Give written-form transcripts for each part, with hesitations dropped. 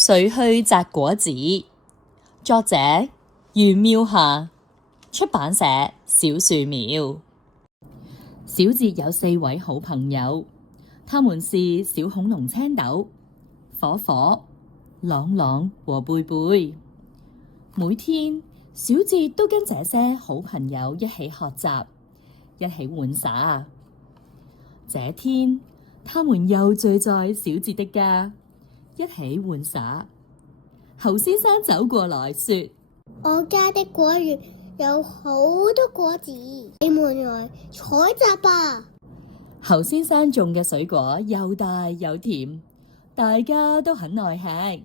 誰去摘果子？作者袁妙霞，出版社小樹苗。小節有4位好朋友，他們是小恐龍青豆、火火、朗朗和貝貝。每天小節都跟這些好朋友一起學習，一起玩耍。這天他們又聚在小節的家，一起玩耍。侯先生走過來說：我家的果園有好多果子，你們來採摘吧。侯先生種嘅水果又大又甜，大家都很愛吃。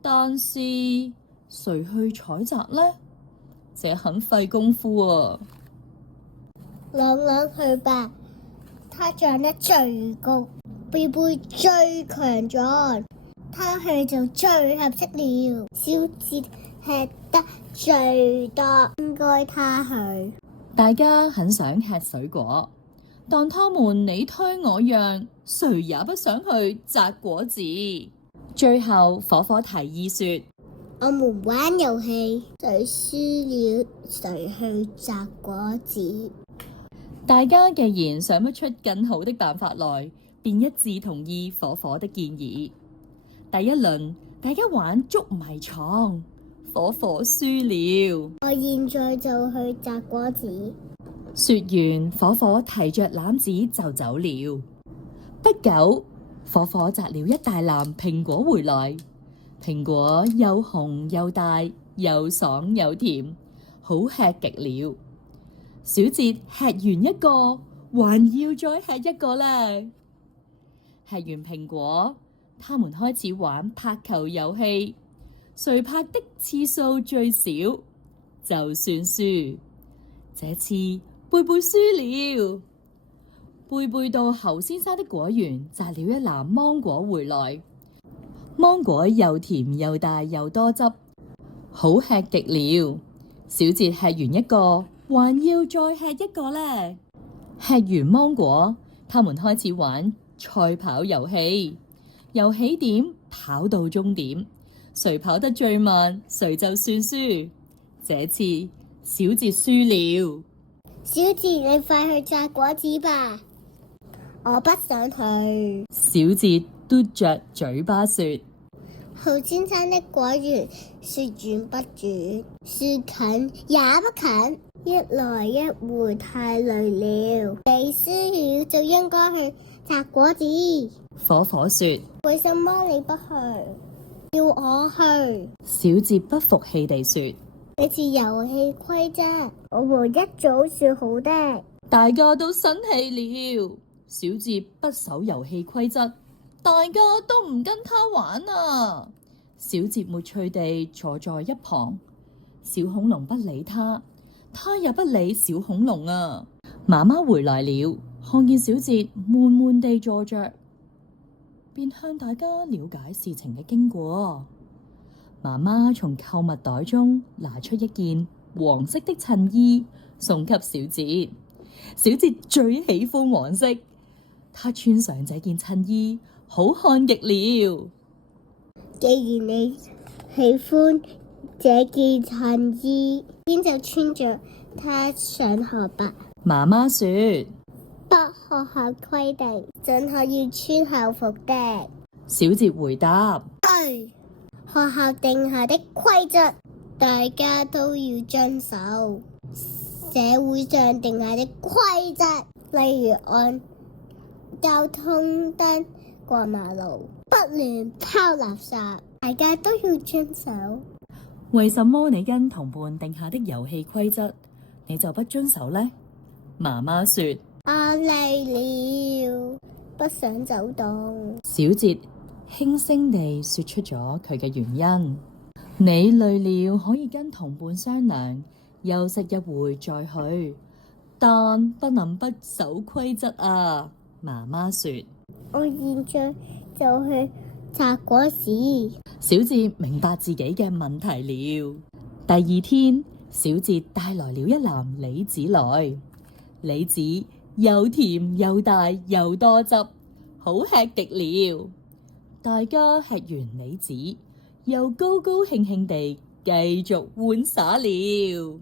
但是誰去採摘呢？這很費功夫啊。朗朗去吧，他長得最高，貝貝最強壯，他去就最合適了。小節吃得最多，應該他去。大家很想吃水果，但他們你推我讓，誰也不想去摘果子。最後火火提議說：我們玩遊戲，誰輸了誰去摘果子。大家既然想不出更好的辦法來，便一致同意火火的建議。第一輪大家玩捉迷藏，火火輸了。我現在就去摘果子。說完，火火提着籃子就走了。不久，火火摘了一大籃蘋果回來，蘋果又紅又大，又爽又甜，好吃極了。小節吃完一個，還要再吃一個呢。吃完蘋果，他們開始玩拍球遊戲，誰拍的次數最少，就算輸。這次貝貝輸了。貝貝到侯先生的果園摘了一籃芒果回來，芒果又甜又大又多汁，好吃極了。小節吃完一個，還要再吃一個呢。吃完芒果，他們開始玩賽跑遊戲，由起點跑到終點，誰跑得最慢，誰就算輸。這次小節輸了。小節，你快去摘果子吧。我不想去。小節嘟着嘴巴說：侯先生的果園說遠不遠，說近也不近，一來一回太累了。你輸了就應該去摘果子。火火說：為什麼你不去？要我去。小節不服氣地說：呢次遊戲規則我們一早說好的。大家都生氣了。小節不守遊戲規則，大家都唔跟他玩啊。小節沒趣地坐在一旁，小恐龍不理他，他也不理小恐龍啊。媽媽回來了，看見小節悶悶地坐着，便向大家了解事情嘅經過。媽媽從購物袋中拿出一件黃色的襯衣送給小節。小節最喜歡黃色，他穿上這件襯衣好看極了。既然你喜歡這件襯衣，邊就穿着它上學吧。媽媽說：不，學校規定盡可要穿校服的。小節回答：對，學校定下的規則，大家都要遵守。社會上定下的規則，例如按交通燈過馬路，不亂拋垃圾，大家都要遵守。為什麼你跟同伴定下的遊戲規則，你就不遵守呢？媽媽說：我累了，不想走動。小節輕聲地說出咗佢嘅原因。你累了可以跟同伴商量，休息一會再去，但不能不守規則啊。媽媽說：我現在就去摘果子。小節明白自己嘅問題了。第二天，小節帶來了一籃李子來，李子又甜又大又多汁，好吃極了。大家吃完李子，又高高興興地繼續玩耍了。